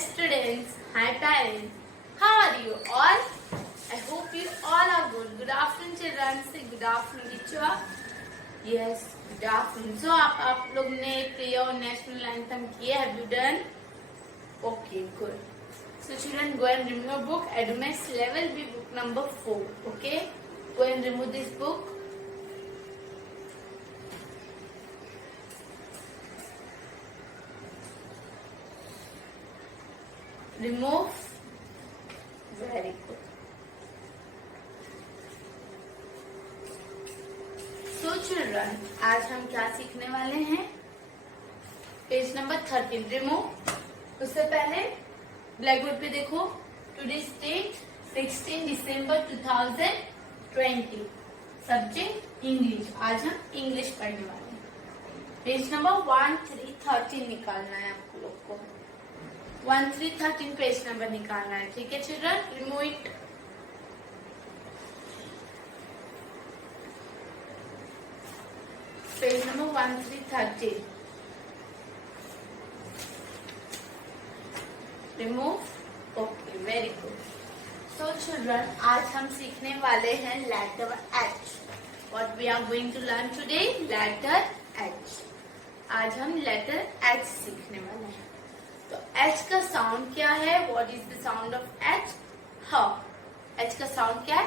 students, hi parents, how are you all? I hope you all are good. Good afternoon children. Say good afternoon teacher. Yes, good afternoon. So आप लोग ने प्रिय और national anthem किए? Have you done? Okay, good. So children, go and remove your book. Edumax level B book number 4. Okay, go and remove this book. Remove. Very good. So children, आज हम क्या सीखने वाले हैं? Page number 13 remove. उससे पहले black board पे देखो. टुडेज डेट 16 दिसंबर 2020. Subject English. आज हम इंग्लिश पढ़ने वाले हैं. पेज नंबर 1313 निकालना है आप लोग को. 1313 पेज नंबर निकालना है. ठीक है children, remove it. Page number 1313 remove. Okay, very good. So children, आज हम सीखने वाले हैं letter H. What we are going to learn today? Letter H. आज हम लेटर एच सीखने वाले हैं. तो एच का साउंड क्या है? What is the sound of H? ह. एच का साउंड क्या है?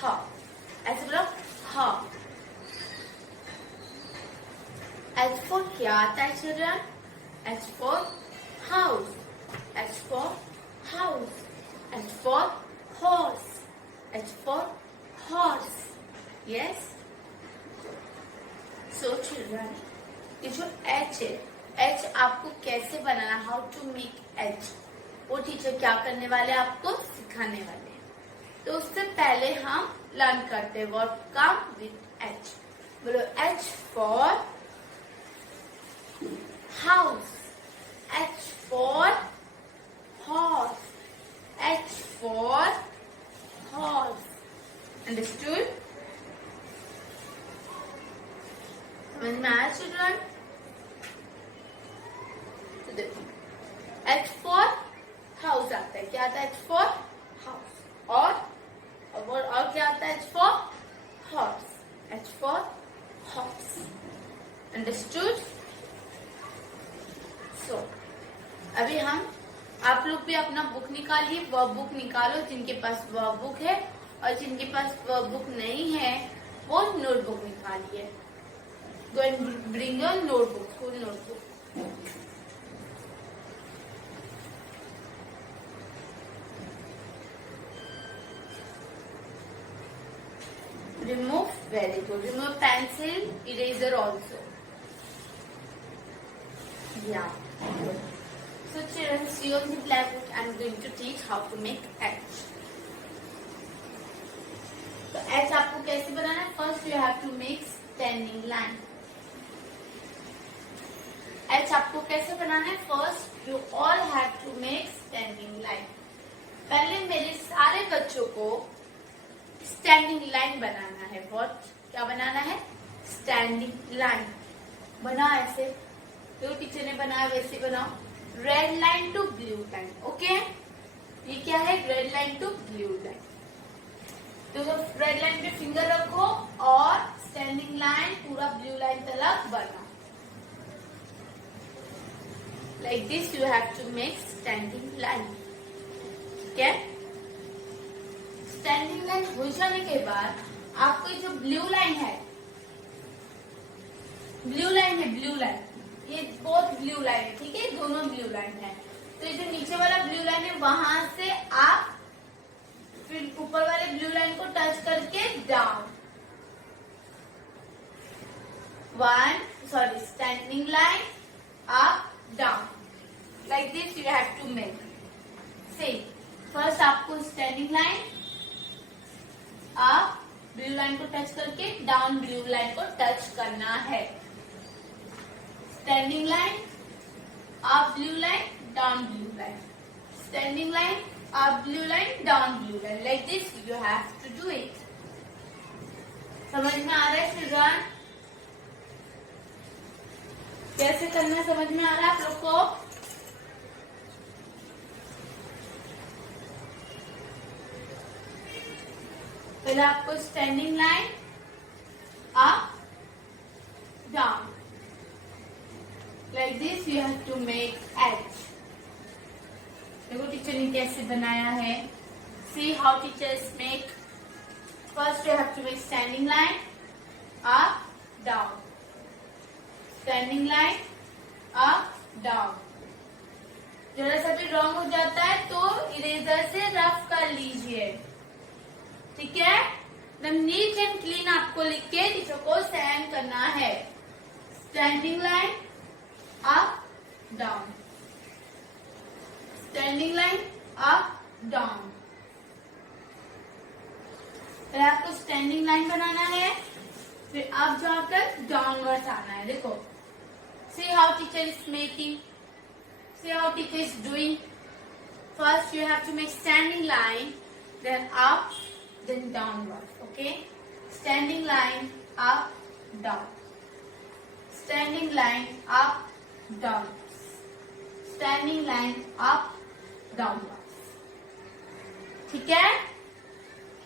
ह. ऐसे बोलो ह. एच फॉर क्या आता है children? H for house. H for house. H for horse. H for horse. Yes. So children, ये जो एच है, एच आपको कैसे बनाना, हाउ टू मेक एच, वो टीचर क्या करने वाले आपको सिखाने वाले हैं. तो उससे पहले हम लर्न करते हैं व्हाट कम विथ एच. बोलो H for house. H for horse. H for horse. Understood? समझ में आया चिल्ड्रन? एच फॉर हाउस आता है. क्या आता है? H for house. और क्या आता है? H for horse. H for horse. Understood? So अभी हम, आप लोग भी अपना बुक निकालिए. वह बुक निकालो जिनके पास वह बुक है, और जिनके पास वह बुक नहीं है वो नोटबुक निकालिए. Go and bring your notebook, school notebook. Remove. Very good. Remove pencil, eraser also. Yeah. Good. So children, see on the blackboard. I am going to teach how to make H. तो H आपको कैसे बनाना है? First you have to make standing line. H आपको कैसे बनाना है? First you all have to make standing line. पहले मेरे सारे बच्चों को स्टैंडिंग लाइन बनाना है. व्हाट? क्या बनाना है? Standing line. बना ऐसे, जो टीचर ने बनाया वैसे बनाओ. Red line to blue line. Okay, ये क्या है? Red line to blue line. तो रेड लाइन पे फिंगर रखो और स्टैंडिंग लाइन पूरा ब्लू लाइन तक बनाओ. Like this you have to make standing line. ठीक है? स्टैंडिंग लाइन हो जाने के बाद आपको जो ब्लू लाइन है, ब्लू लाइन, ये बहुत ब्लू लाइन है. ठीक है, दोनों ब्लू लाइन है. तो ये जो नीचे वाला ब्लू लाइन है, वहां से आप फिर ऊपर वाले ब्लू लाइन को टच करके down. Standing line up down. Like this you have to make. Same. First आपको स्टैंडिंग लाइन आप ब्लू लाइन को टच करके डाउन ब्लू लाइन को टच करना है. Standing line up blue line down blue line. Standing line up blue line down blue line. Like this you have to do it. समझ में आ रहा है चिल्ड्रन? कैसे करना समझ में आ रहा है आप लोग को? पहले आपको standing line up down like this you have to make H. देखो टीचर ने कैसे बनाया है। See how teachers make. First you have to make standing line up down, standing line up down. जरा सा भी रॉन्ग हो जाता है तो इरेजर से रफ कर लीजिए, ठीक है। एकदम नीट एंड क्लीन आपको लिख के टीचर को सेंड करना है। Standing line up down, standing line up down. फिर आपको स्टैंडिंग लाइन बनाना है, फिर आप जाकर डाउनवर्ड आना है। देखो see how teacher is making, see how teacher is doing. First you have to make standing line, then up, then downward. Okay, standing line up down, standing line up down, standing line up downward. ठीक है?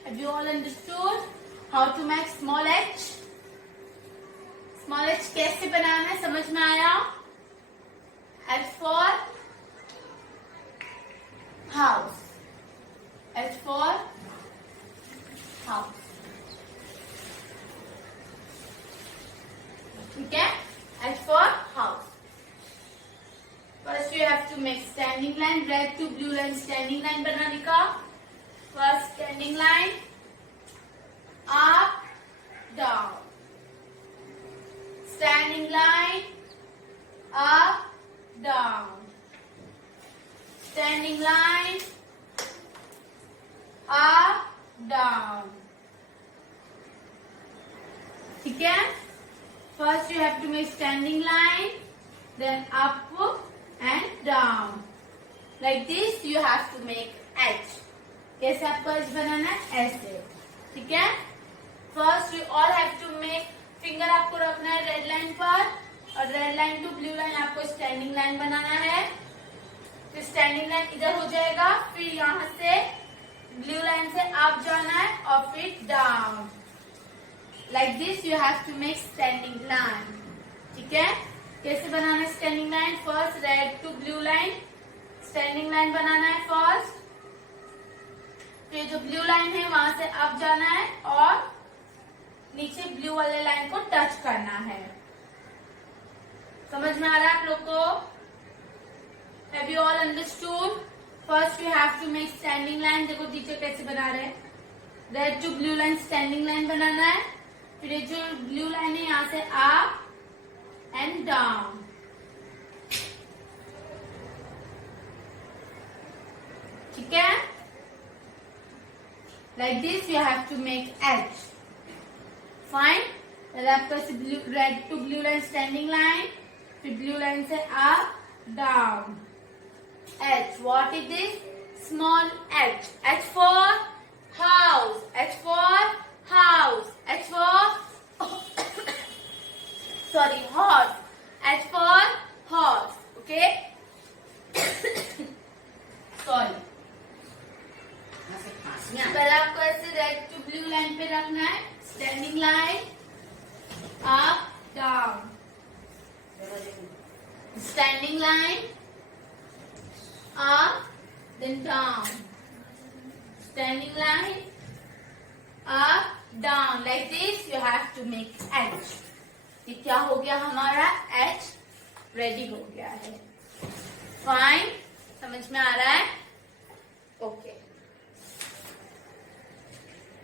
Have you all understood how to make small h? Small h कैसे बनाना है समझ में आया? H for house, H for house, ठीक है। H for house. First you have to make standing line, red to blue line standing line बनाने का। First standing line up down, standing line up down, standing line up down, ठीक है। First you have to make standing line, then up and down like this you have to make H। कैसे आपको H बनाना है? ऐसे, ठीक है। First you all have to make finger आपको रखना है रेड लाइन पर और red line to blue line आपको स्टैंडिंग लाइन बनाना है। फिर स्टैंडिंग लाइन इधर हो जाएगा, फिर यहाँ से ब्लू लाइन से अप जाना है और फिर down like this you have to make standing line, ठीक है। कैसे बनाना है standing line? First red to blue line standing line बनाना है फर्स्ट, फिर जो ब्लू लाइन है वहां से अप जाना है और नीचे ब्लू वाले लाइन को टच करना है। समझ में आ रहा है आप लोग को? Have you all understood? First you have to make standing line। देखो टीचर कैसे बना रहे हैं। Red to blue line standing line बनाना है, फिर ये जो ब्लू लाइन है यहाँ से अप एंड डाउन, ठीक है। Like this you have to make H। Fine। पहले आपको ऐसे red to blue line standing line, फिर ब्लू लाइन से up down H। What is this? Small H। H for house, H for house, H for sorry horse, H for horse, okay। sorry। पहले आपको ऐसे red to blue line पे रखना है, standing line up down, standing line up then down, standing line up down like this you have to make H। ये क्या हो गया हमारा? H रेडी हो गया है। फाइन, समझ में आ रहा है? ओके।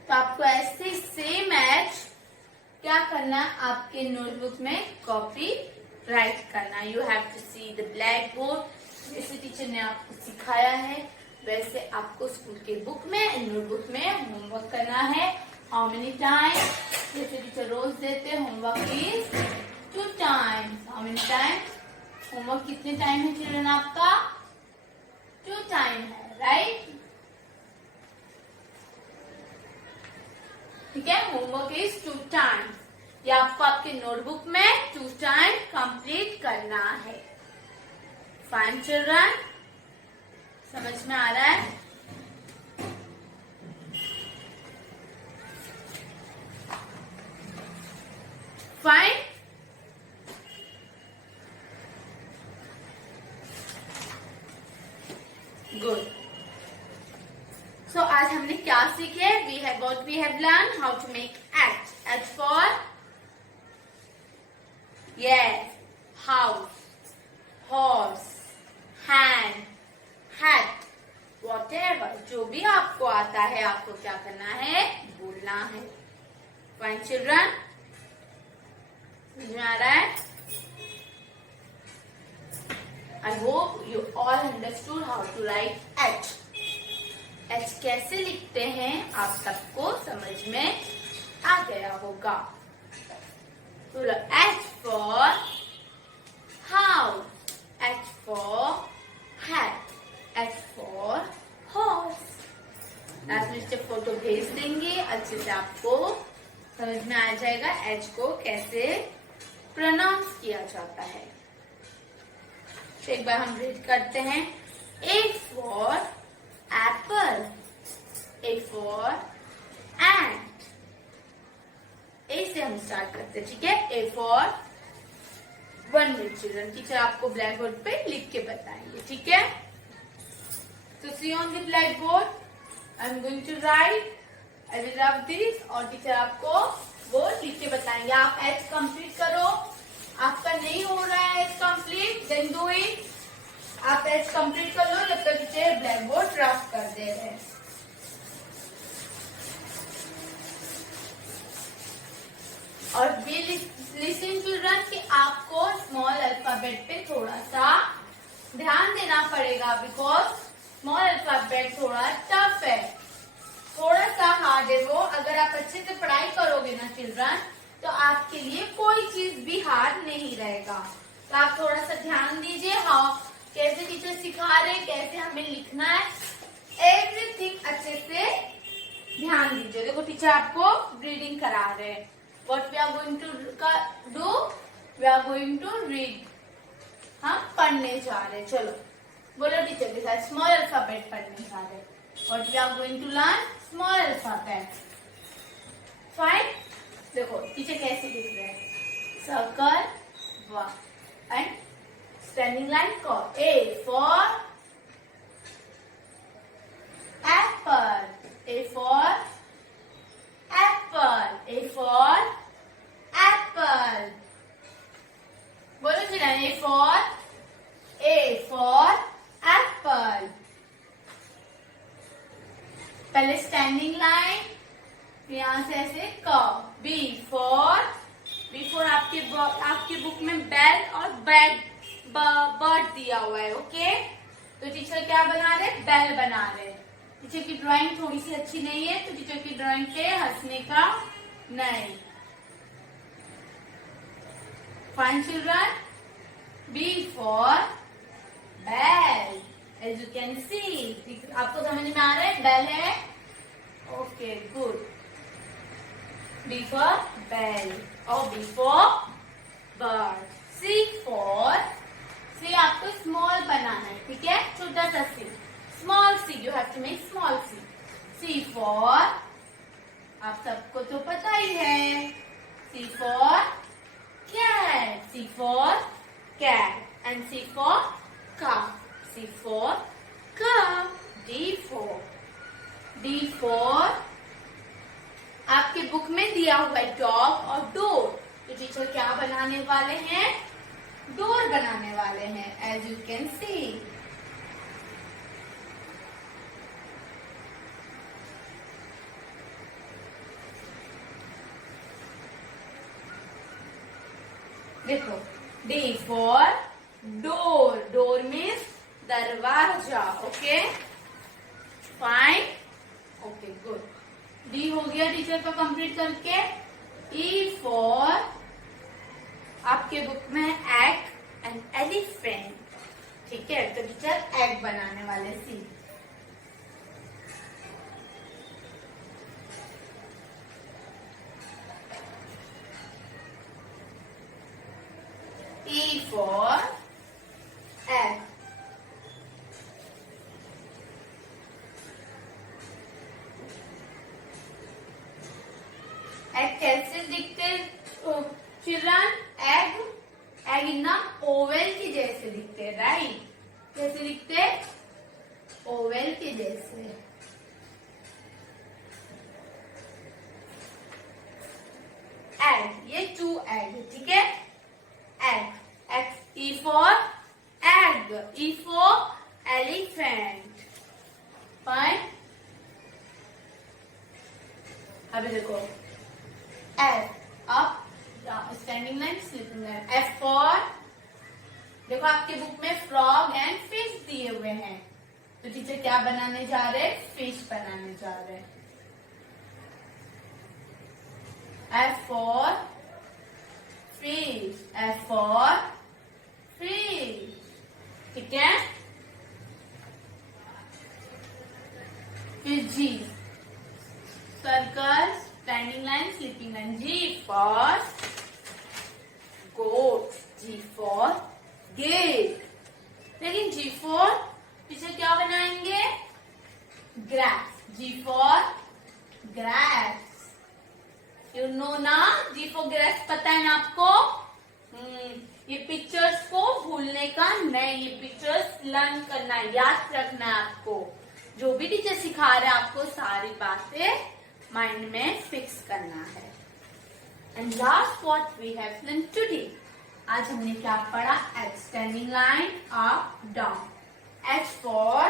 तो आपको ऐसे सेम H क्या करना है? आपके नोटबुक में कॉपी राइट करना। You have to see the black board. जैसे टीचर ने आपको सिखाया है वैसे आपको स्कूल के बुक में नोटबुक में होमवर्क करना है। How many time? जैसे टीचर रोज देते हैं homework is 2 times. How many time? Homework कितने टाइम है चिल्ड्रन आपका? 2 टाइम है, राइट? ठीक है, होमवर्क इज 2 टाइम्स। ये आपको आपके नोटबुक में 2 टाइम कंप्लीट करना है। फाइन चिल्ड्रन, समझ में आ रहा है? गुड। सो आज हमने क्या सीखे? We have learn how to make H. H for yes, house, horse, hand, hat, whatever, जो भी आपको आता है आपको क्या करना है? बोलना है। फाइन चिल्ड्रन, समझ में आ रहा है? I hope you all understood how to write H. H कैसे लिखते हैं आप सबको समझ में आ गया होगा। तो H for house, H for hat, H for horse. Mister photo भेज देंगे, अच्छे से आपको समझ में आ जाएगा एच को कैसे प्रोनाउंस किया जाता है। तो एक बार हम रीड करते हैं। A for apple, A for ant. A से हम स्टार्ट करते हैं, ठीक है? A for 1 minute children, teacher आपको ब्लैक बोर्ड पे लिख के बताएंगे, ठीक है? तो see on the black board, I am going to write, I will rub this, और टीचर आपको वो लिख के बताएंगे। आप एच कंप्लीट करो, आपका नहीं हो रहा है H complete, then do it. आप एच कंप्लीट कर लो जब तक टीचर ब्लैक बोर्ड रफ कर दे रहे हैं। और भी लिसन चिल्ड्रन कि आपको स्मॉल अल्फाबेट पे थोड़ा सा ध्यान देना पड़ेगा, बिकॉज स्मॉल अल्फाबेट थोड़ा टफ है, थोड़ा सा हार्ड है वो। अगर आप अच्छे से पढ़ाई करोगे ना चिल्ड्रन, तो आपके लिए कोई चीज भी हार्ड नहीं रहेगा। तो आप थोड़ा सा ध्यान दीजिए, हाँ कैसे टीचर सिखा रहे, कैसे हमें लिखना है, एवरीथिंग अच्छे से ध्यान दीजिए। देखो टीचर आपको रीडिंग करा रहे हैं। What we are going to do? We are going to read. हम पढ़ने जा रहे हैं। चलो बोलो टीचर के साथ, स्मॉल अल्फाबेट पढ़ने जा रहे हैं। What we are going to learn? Small alphabet. Fine. देखो टीचर कैसे लिख रहे हैं। सर्कल एंड स्टैंडिंग लाइन को। A for apple. A for apple. A for apple. बोलो चिल्लाएं। A for apple. पहले स्टैंडिंग लाइन, फिर यहाँ से ऐसे कर्व। B for आपके बुक में बेल और बर्ड दिया हुआ है, ओके? तो टीचर क्या बना रहे? बेल बना रहे। टीचर की ड्राइंग थोड़ी सी अच्छी नहीं है, तो टीचर की ड्राइंग पे हंसने का नहीं। Fine children, B for bell. As you can see, आपको समझ में आ रहा है बेल है? Okay good. B for bell और B for bird. C आपको स्मॉल बनाना है, ठीक है? छोटा सा C, small C, you have to make small C. C for, आप सबको तो पता ही है, C for cat. C for cat and C for cup. C for cup. D for आपके बुक में दिया हुआ है डॉग और डोर, तो टीचर क्या बनाने वाले हैं? डोर बनाने वाले हैं, एज यू कैन सी। देखो D for door, door means दरवाजा, okay? Fine, okay good. D हो गया टीचर का कंप्लीट करके। E for आपके बुक में एग एंड एलिफेंट, ठीक है? तो टीचर एग बनाने वाले C। E for egg. Egg कैसे दिखते चिल्ड्रन? एग एकदम ओवल की जैसे दिखते, राइट? कैसे दिखते? जैसे। एग, ये 2 एग, ठीक है। Egg, x, E for egg, E for elephant. Fine. अभी देखो F, up, standing line, sleeping line. F for, देखो आपके बुक में फ्रॉग एंड फिश दिए हुए हैं, तो टीचर क्या बनाने जा रहे हैं? फिश बनाने जा रहे हैं। F for fish, F for fish, ठीक है। फिर G, circle, standing line, sleeping line. G for goat, G for gate. लेकिन जी फॉर पीछे क्या बनाएंगे? Grass, G for grass. You know ना, जी फॉर ग्रास पता है ना आपको? ये पिक्चर्स को भूलने का नहीं, ये पिक्चर्स लर्न करना, याद रखना है आपको। जो भी टीचर सिखा रहे हैं आपको सारी बातें माइंड में फिक्स करना है। And last what we have learn today, आज हमने क्या पढ़ा? H, standing line, up down. H for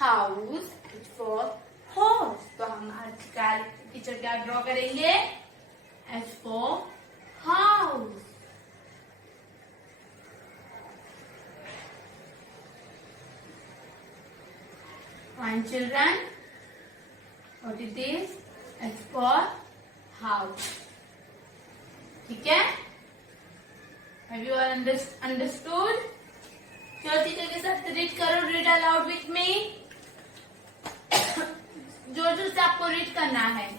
house, H for horse. तो हम आज का टीचर क्या ड्रॉ करेंगे? H for house. Fine children, what it is? H for house. ठीक है? Have you all understood? चलो टीचर के साथ रीड करो, रीड अलाउड विथ मी। जोर जोर से आपको रीड करना है।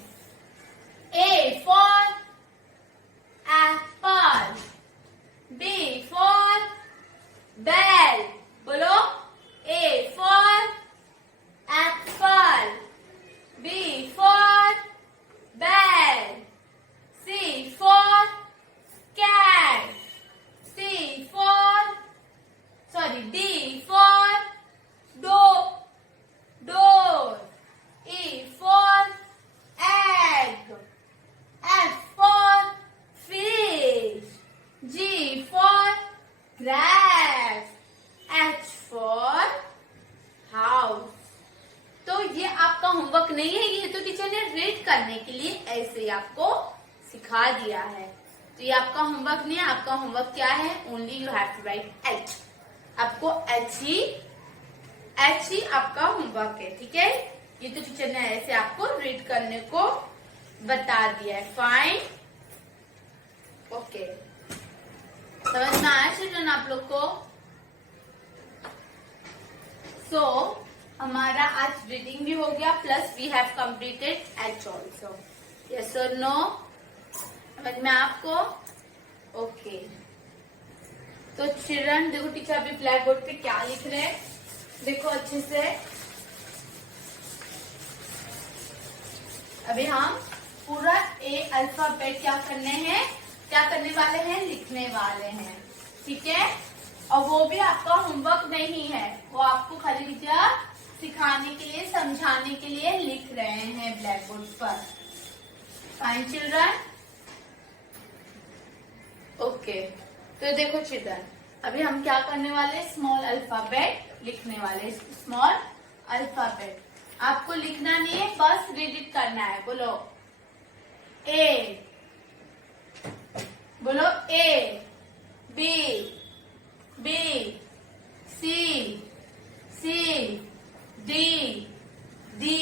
A for apple, B for bell, बोलो। A for apple, B for bell, C for cat, D for door, E for egg, F for fish, G for grass, H for house। तो ये आपका homework नहीं है, ये तो teacher ने read करने के लिए ऐसे ही आपको सिखा दिया है। तो ये आपका होमवर्क नहीं है, आपका होमवर्क क्या है? Only you have to write H. आपको एच ही आपका होमवर्क है, ठीक है। ये तो टीचर ने ऐसे आपको रीड करने को बता दिया है। फाइन, ओके, समझ में आया चिल्ड्रन आप लोग को? सो हमारा आज रीडिंग भी हो गया, plus we have completed H also. Yes और नो? समझ में आपको? ओके, तो चिल्ड्रन देखो टीचर अभी ब्लैक बोर्ड पे क्या लिख रहे हैं, देखो अच्छे से। अभी हम पूरा ए अल्फाबेट क्या करने वाले हैं? लिखने वाले हैं, ठीक है। और वो भी आपका होमवर्क नहीं है, वो आपको खाली टीचर सिखाने के लिए, समझाने के लिए लिख रहे हैं ब्लैक बोर्ड पर। Fine children, okay. तो देखो चिल्ड्रन, अभी हम क्या करने वाले? स्मॉल अल्फाबेट लिखने वाले। स्मॉल अल्फाबेट आपको लिखना नहीं है, बस रीड इट करना है। बोलो ए, बोलो ए, बी, बी, सी, सी, डी, डी,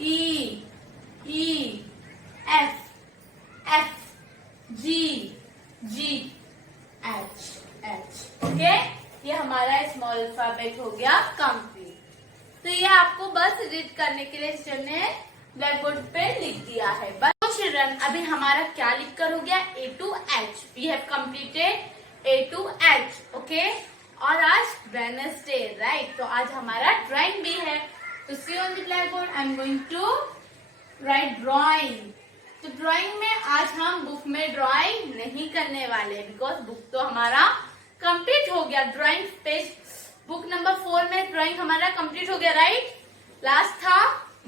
ई, ई, एफ, एफ, जी, जी, एच, एच। ओके, ये हमारा स्मॉल अल्फाबेट हो गया कंप्लीट। तो ये आपको बस रीड करने के लिए टीचर ने ब्लैक बोर्ड पे लिख दिया है। बस चिल्ड्रन, अभी हमारा क्या लिख कर हो गया? A to H. We have completed A to H, okay. और आज वेडनेसडे, राइट? तो आज हमारा ड्राइंग भी है। तो see on the black board, I am going to write drawing. तो ड्राइंग में आज हम बुक में ड्राइंग नहीं करने वाले, बिकॉज बुक तो हमारा कंप्लीट हो गया। ड्राइंग पेज बुक नंबर 4 में ड्राइंग हमारा कंप्लीट हो गया, राइट। लास्ट था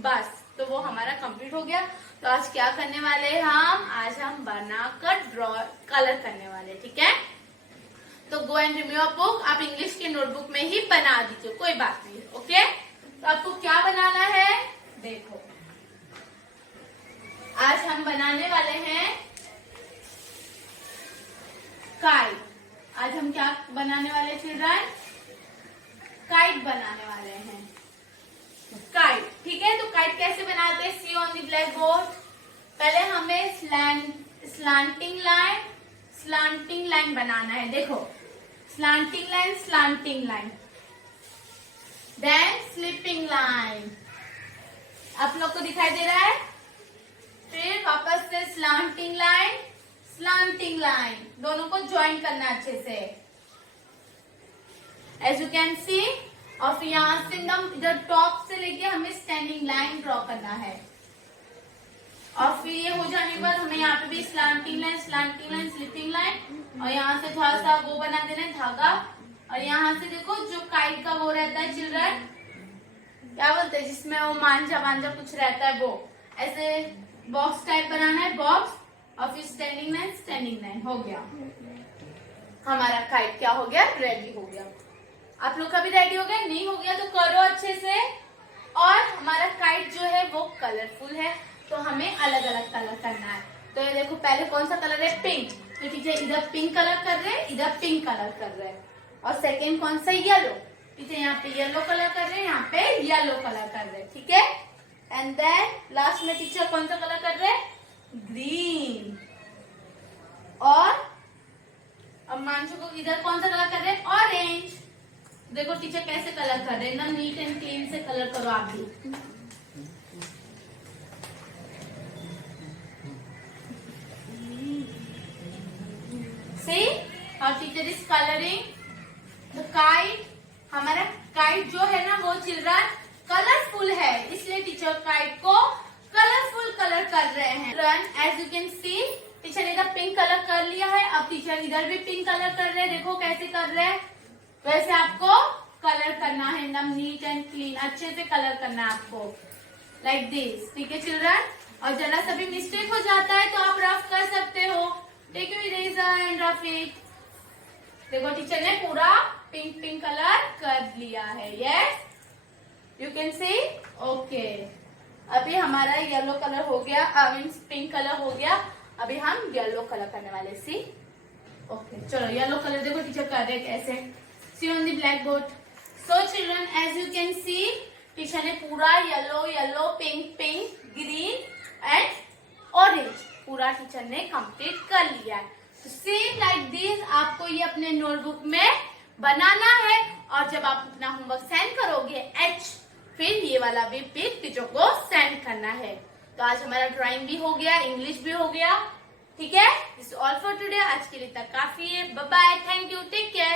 बस, तो वो हमारा कंप्लीट हो गया। तो आज क्या करने वाले हैं हम, आज हम बनाकर कलर करने वाले, ठीक है। तो go and review your book, आप इंग्लिश के नोटबुक में ही बना दीजिए, कोई बात नहीं, ओके। तो आपको क्या बनाना है, देखो आज हम बनाने वाले हैं काइट। आज हम क्या बनाने वाले चिल्ड्रन, काइट बनाने वाले हैं, काइट, ठीक है। तो काइट कैसे बनाते हैं, see on the black board. पहले हमें स्लांटिंग लाइन बनाना है, देखो slanting line, then sleeping line, आप लोग को दिखाई दे रहा है। फिर वापस से स्लांटिंग लाइन, दोनों को ज्वाइन करना अच्छे से, एज यू कैन सी। और फिर यहाँ से एकदम इधर टॉप से लेके हमें स्टैंडिंग लाइन ड्रॉ करना है। और फिर ये हो जाने के बाद हमें यहाँ पे भी स्लांटिंग लाइन, स्लिपिंग लाइन, और यहाँ से थोड़ा सा वो बना देना है धागा। और यहाँ से देखो जो काइट का वो रहता है चिल्ड्रन, क्या बोलते हैं जिसमें वो मांझा कुछ रहता है, वो ऐसे बॉक्स टाइप बनाना है, बॉक्स। और फिर स्टैंडिंग लाइन हो गया, हमारा काइट क्या हो गया, रेडी हो गया। आप लोग का भी रेडी हो गया, नहीं हो गया तो करो अच्छे से। और हमारा काइट जो है वो कलरफुल है, तो हमें अलग अलग कलर करना है। तो ये देखो पहले कौन सा कलर है, पिंक, तो टीचर इधर पिंक कलर कर रहे हैं, इधर पिंक कलर कर रहे हैं। और सेकेंड कौन सा, येलो, टीचर यहाँ पे येलो कलर कर रहे हैं, यहाँ पे येलो कलर कर रहे हैं, ठीक है। एंड देन लास्ट में टीचर कौन सा कलर कर रहे हैं, ग्रीन। और अब मांझू को इधर कौन सा कलर कर रहे हैं, ऑरेंज। देखो टीचर कैसे कलर कर रहे हैं, एकदम नीट एंड क्लीन से कलर करो आप भी। सी, और teacher is colouring the kite. हमारा काइट जो है ना वो चिल्ड्रन कलरफुल है, इसलिए टीचर काइट को कलरफुल कलर कर रहे हैं। रन as you can see, teacher ने इधर पिंक कलर कर लिया है, अब टीचर इधर भी पिंक कलर कर रहे हैं, देखो कैसे कर रहे हैं। वैसे आपको कलर करना है, एकदम नीट एंड क्लीन, अच्छे से कलर करना है आपको, लाइक दिस, ठीक है चिल्ड्रन। और जरा सा भी मिस्टेक हो जाता है तो आप रफ कर सकते हो, take your eraser and rub it. देखो टीचर ने पूरा पिंक कलर कर लिया है, yes you can see, okay. अभी हमारा येलो कलर हो गया, मीन्स पिंक कलर हो गया, अभी हम येलो कलर करने वाले, सी, ओके। चलो येलो कलर देखो टीचर कर रहे कैसे, see on the black board. So children as you can see, teacher ने पूरा yellow, pink, green and orange पूरा टीचर ने कंप्लीट कर लिया है। तो सेम लाइक दिस आपको ये अपने नोटबुक में बनाना है, और जब आप अपना होमवर्क सेंड करोगे फिर ये वाला भी पिक टीचर को सेंड करना है। तो आज हमारा ड्राइंग भी हो गया, इंग्लिश भी हो गया, ठीक है। दिस ऑल फॉर टुडे, आज के लिए तक काफी है। Bye bye, thank you, take care.